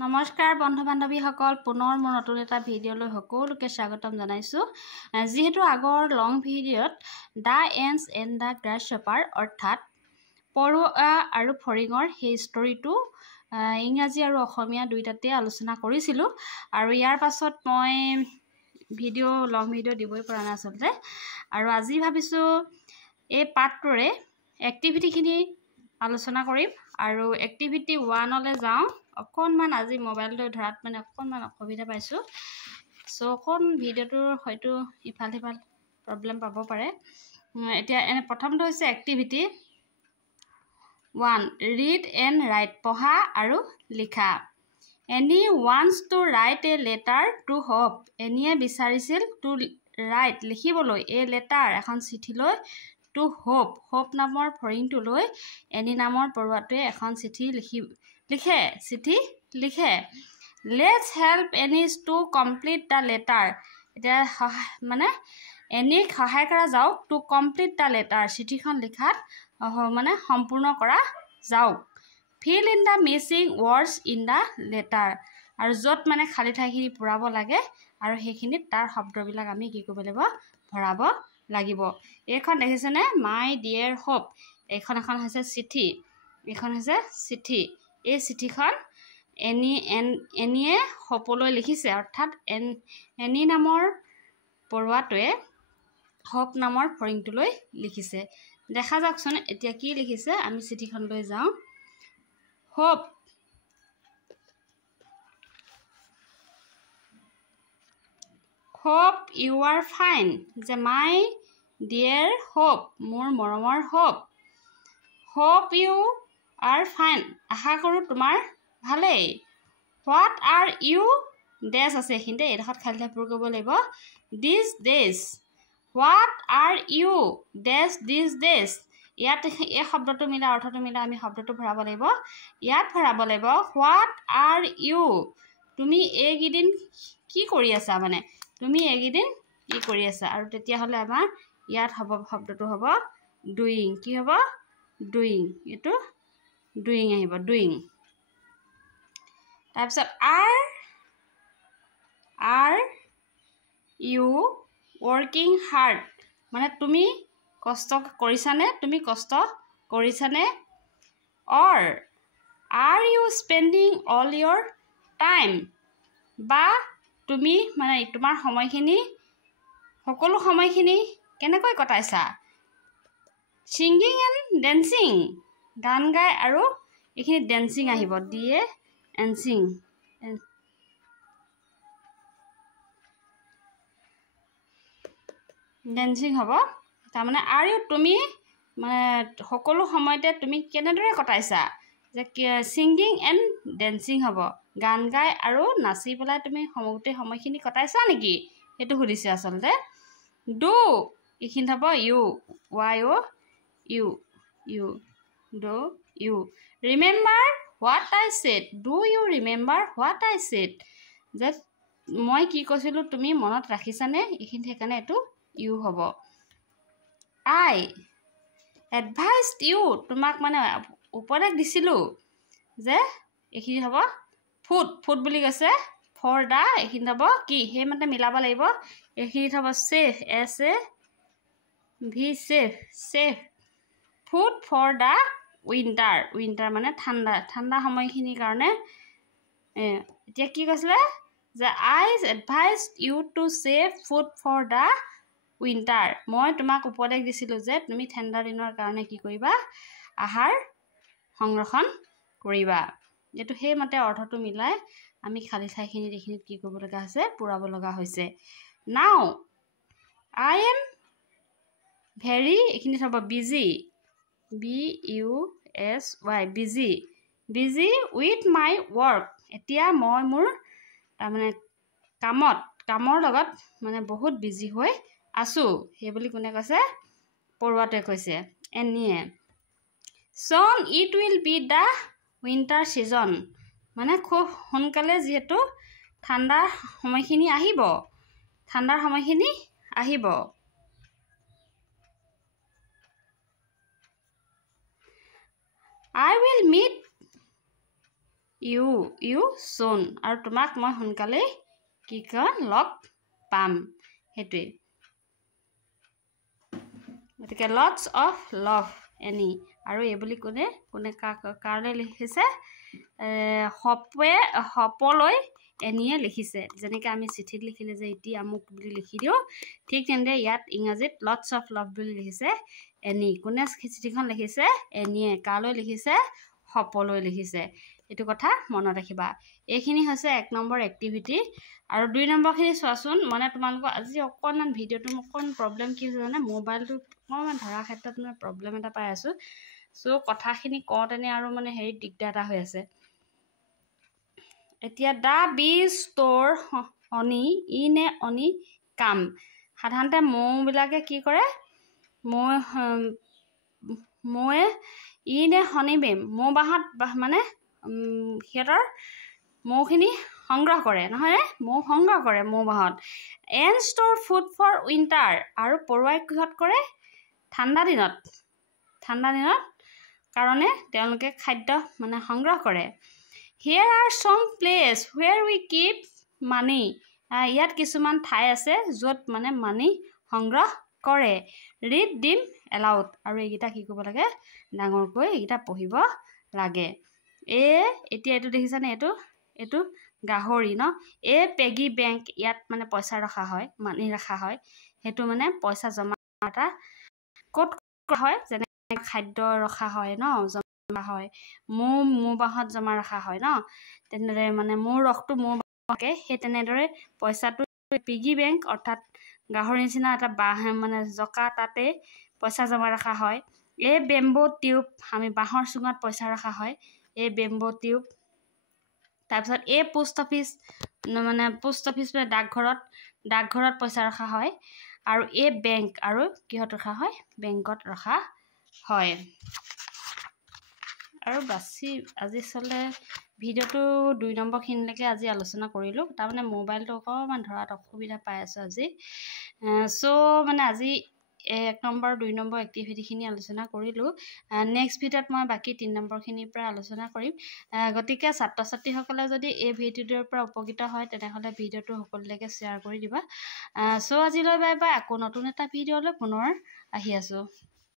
নমস্কাৰ বন্ধু বান্ধৱীসকল পুনৰ মোৰ নতুন এটা ভিডিঅ'লৈ সকলোকে স্বাগতম জনাইছোঁ যিহেতু আগৰ লং ভিডিঅ'ত দা এন্ডছ এণ্ড দা গ্ৰাছহপাৰ অৰ্থাৎ পৰুৱা আৰু ফৰিঙৰ সেই ষ্টৰিটো ইংৰাজী আৰু অসমীয়া দুইটাতে আলোচনা কৰিছিলোঁ আৰু ইয়াৰ পাছত মই লং ভিডিঅ' দিবই পৰা নাই আচলতে আৰু আজি ভাবিছোঁ এই পাৰ্টটোৰে এক্টিভিটিখিনি আলোচনা কৰিম আৰু এক্টিভিটি 1লৈ যাওঁ অকণমান আজি মোবাইলটো ধৰাত মানে অকণমান অসুবিধা পাইছোঁ সো অকণ ভিডিঅ'টোৰ হয়তো ইফাল সিফাল প্ৰব্লেম পাব পাৰে এতিয়া প্ৰথমটো হৈছে এক্টিভিটি 1 ৰিড এণ্ড ৰাইট পঢ়া আৰু লিখা any wants to right a letter to hope এনিয়ে বিচাৰিছিল টু ৰাইট লিখিবলৈ এ লেটাৰ এখন চিঠিলৈ টু হোপ নামৰ ফৰিংটোলৈ এনি নামৰ পৰুৱাটোৱে এখন চিঠি লিখে let's help anise to complete the letter এতিয়া মানে এনিক সহায় কৰা যাওক টু কমপ্লিট দ্য লেটাৰ চিঠিখন লিখাত মানে সম্পূৰ্ণ কৰা যাওক fill in the Mising words in the letter আৰু য'ত মানে খালী ঠাইখিনি পূৰাব লাগে আৰু সেইখিনিত তাৰ শব্দবিলাক আমি কি কৰিব লাগিব ভৰাব লাগিব এইখন দেখিছেনে মাই ডিয়াৰ হোপ এখন হৈছে চিঠি এইখন হৈছে চিঠি এই চিঠিখন এনিয়ে হোপলৈ লিখিছে অৰ্থাৎ এনি নামৰ পৰুৱাটোৱে হোপ নামৰ ফৰিংটোলৈ লিখিছে দেখা যাওকচোন এতিয়া কি লিখিছে আমি চিঠিখনলৈ যাওঁ হোপ ইউ আৰ ফাইন যে মাই ডিয়াৰ হোপ মোৰ মৰমৰ হোপ ইউ আৰ ফাইন আশা কৰোঁ তোমাৰ ভালেই হোৱাট আৰ ইউ ডেছ আছে এইখিনিতে এইডোখৰত খালী ঠাই পূৰ কৰিব লাগিব these days what are you does these days ইয়াত এই শব্দটো মিলা অৰ্থটো মিলা আমি শব্দটো ভৰাব লাগিব ইয়াত ভৰাব লাগিব হোৱাট আৰ ইউ তুমি এইকেইদিন কি কৰি আছা মানে তুমি এইকেইদিন কি কৰি আছা আৰু তেতিয়াহ'লে আমাৰ ইয়াত হ'ব শব্দটো হ'ব ডুইং কি হ'ব ডুইং এইটো ডুইং আহিব ডুইং তাৰপিছত আৰ ইউ ৱৰ্কিং হাৰ্ড মানে তুমি কষ্ট কৰিছানে অৰ আৰ ইউ স্পেণ্ডিং অল ইয়ৰ টাইম বা তুমি মানে তোমাৰ সকলো সময়খিনি কেনেকৈ কটাইছা ছিংগিং এণ্ড ডেন্সিং গান গাই আৰু এইখিনি ডেন্সিং আহিব দিয়ে এনচিং ডেন্সিং হ'ব তাৰমানে আৰু তুমি মানে সকলো সময়তে তুমি কেনেদৰে কটাইছা যে ছিংগিং এণ্ড ডেন্সিং হ'ব গান গাই আৰু নাচি পেলাই তুমি গোটেই সময়খিনি কটাইছা নেকি সেইটো সুধিছে আচলতে ডু এইখিনিত হ'ব you do you remember what I said do you remember what I said যে মই কি কৈছিলোঁ তুমি মনত ৰাখিছানে এইখিনিত সেইকাৰণে এইটো ইউ হ'ব আই এডভাইচড ইউ তোমাক মানে উপদেশ দিছিলোঁ যে এইখিনি হ'ব ফুট বুলি কৈছে ফৰ দা এইখিনিত হ'ব কি সেইমতে মিলাব লাগিব এইখিনিত হ'ব safe safe food for the winter মানে ঠাণ্ডা সময়খিনিৰ কাৰণে এতিয়া কি কৈছিলে যে I advised you to save food for the winter মই তোমাক উপদেশ দিছিলোঁ যে তুমি ঠাণ্ডা দিনৰ কাৰণে কি কৰিবা আহাৰ সংৰক্ষণ কৰিবা এইটো সেইমতে অৰ্থটো মিলাই আমি খালী ঠাইখিনিত এইখিনিত কি কৰিব লগা হৈছে পূৰাব লগা হৈছে নাও আই এম ভেৰি এইখিনিত হ'ব busy BUSY busy with my work এতিয়া মই মোৰ তাৰমানে কামৰ লগত মানে বহুত বিজি হৈ আছোঁ সেই বুলি কোনে কৈছে পৰুৱাটোৱে কৈছে এনিয়ে চন it will be the winter season মানে খুব সোনকালে যিহেতু ঠাণ্ডাৰ সময়খিনি আহিব I will meet ইউ চোন আৰু তোমাক মই সোনকালেই কি কয় লগ পাম সেইটোৱে গতিকে লটছ অফ লাভ এনি আৰু এই বুলি কোনে কাৰণে লিখিছে সপলৈ এনিয়ে লিখিছে যেনেকৈ আমি চিঠিত লিখিলে যে ইটি আমুক বুলি লিখি দিওঁ ঠিক তেনেদৰে ইয়াত ইংৰাজীত লটছ অফ লাভ বুলি লিখিছে এনি কোনে চিঠিখন লিখিছে এনিয়ে কালৈ লিখিছে সপলৈ লিখিছে এইটো কথা মনত ৰাখিবা এইখিনি হৈছে 1 নম্বৰ এক্টিভিটি আৰু 2 নম্বৰখিনি চোৱাচোন মানে তোমালোকৰ আজি অকণমান ভিডিঅ'টো অকণ প্ৰব্লেম কি হৈছে জানে মোবাইলটো অকণমান ধৰা ক্ষেত্ৰত মানে প্ৰব্লেম এটা পাই আছোঁ চ' কথাখিনি কওঁতেনে আৰু মানে হেৰি দিগদাৰ এটা হৈ আছে এতিয়া দা বি ষ্ট'ৰ অনি ইনে অনি কাম সাধাৰণতে মৌবিলাকে কি কৰে মৌয়ে ইনে শনিবে মৌ বাহত মানে সিহঁতৰ মৌখিনি সংগ্ৰহ কৰে নহয়নে মৌ সংগ্ৰহ কৰে মৌ বাহত and store food for winter আৰু পৰুৱাই কিহত কৰে ঠাণ্ডা দিনত কাৰণে তেওঁলোকে খাদ্য মানে সংগ্ৰহ কৰে হিয়াৰ আৰ সম প্লেচ হুৱেৰ উই কিপ মানি ইয়াত কিছুমান ঠাই আছে য'ত মানে মানি সংগ্ৰহ কৰে ৰিড ডিম এলাউড আৰু এইকেইটা কি কৰিব লাগে ডাঙৰকৈ এইকেইটা পঢ়িব লাগে এতিয়া এইটো দেখিছানে এইটো গাহৰি ন পেগি বেংক ইয়াত মানে পইচা ৰখা হয় মানি ৰখা হয় সেইটো মানে পইচা জমা এটা ক'ত কৰা হয় যেনে খাদ্য ৰখা হয় ন জমা হয় মৌ বাহত জমা ৰখা হয় ন তেনেদৰে মানে মৌৰ ৰসটো মৌ বাহকে সেই তেনেদৰে পইচাটো পিগি বেংক অৰ্থাৎ গাহৰি নিচিনা এটা বাঁহ মানে জকা তাতে পইচা জমা ৰখা হয় বেম্বো টিউব আমি বাঁহৰ চুঙাত পইচা ৰখা হয় বেম্বো টিউব তাৰপিছত পোষ্ট অফিচ মানে ডাকঘৰত পইচা ৰখা হয় আৰু বেংক আৰু কিহত ৰখা হয় বেংকত ৰখা হয় আৰু বাছি আজি চলে ভিডিঅ'টো 2 নম্বৰখিনিলৈকে আজি আলোচনা কৰিলোঁ তাৰমানে মোবাইলটো অকণমান ধৰাত অসুবিধা পাই আছোঁ আজি চ' মানে আজি 1 নম্বৰ 2 নম্বৰ এক্টিভিটিখিনি আলোচনা কৰিলোঁ নেক্সট ভিডিঅ'ত মই বাকী 3 নম্বৰখিনিৰ পৰা আলোচনা কৰিম গতিকে ছাত্ৰ ছাত্ৰীসকলে যদি এই ভিডিঅ'টোৰ পৰা উপকৃত হয় তেনেহ'লে ভিডিঅ'টো সকলোলৈকে শ্বেয়াৰ কৰি দিবা চ' আজিলৈ বাই বাই আকৌ নতুন এটা ভিডিঅ'লৈ পুনৰ আহি আছোঁ